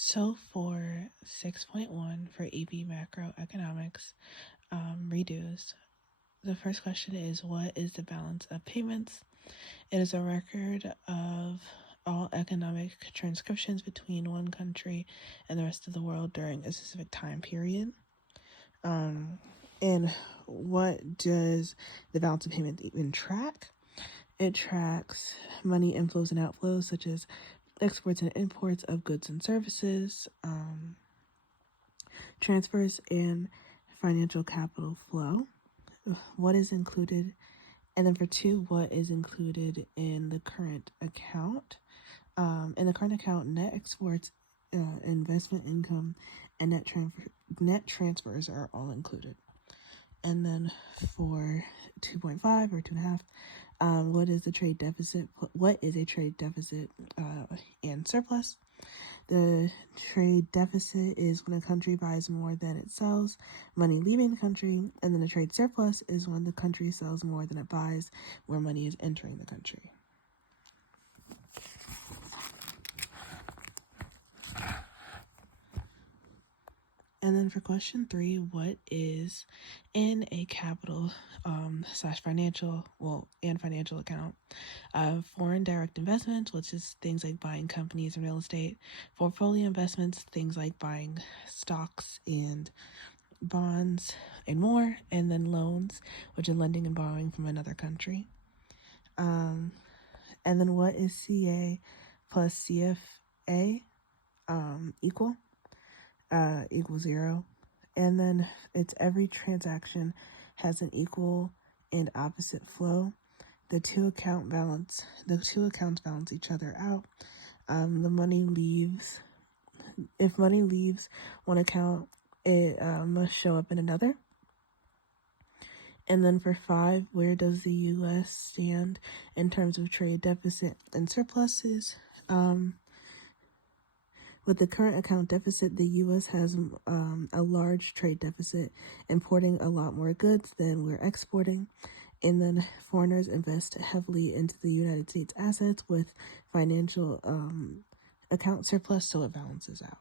So for 6.1 for AP Macroeconomics redos, the first question is, what is the balance of payments? It is a record of all economic transcriptions between one country and the rest of the world during a specific time period. And what does the balance of payment even track? It tracks money inflows and outflows, such as exports and imports of goods and services, transfers and financial capital flow, what is included, and then for 2, what is included in the current account. In the current account, net exports, investment income, and net transfers are all included. And then for 2.5 or 2.5, what is the trade deficit? What is a trade deficit and surplus? The trade deficit is when a country buys more than it sells, money leaving the country, and then the trade surplus is when the country sells more than it buys, where money is entering the country. And then for question 3, what is in a capital / financial, and financial account? Foreign direct investments, which is things like buying companies and real estate. Portfolio investments, things like buying stocks and bonds and more. And then loans, which is lending and borrowing from another country. And then what is CA plus CFA equal? Equals 0. And then it's every transaction has an equal and opposite flow. The two accounts balance each other out. The money leaves. If money leaves one account, it must show up in another. And then for 5, where does the U.S. stand in terms of trade deficit and surpluses? With the current account deficit, the U.S. has a large trade deficit, importing a lot more goods than we're exporting. And then foreigners invest heavily into the United States assets with financial account surplus, so it balances out.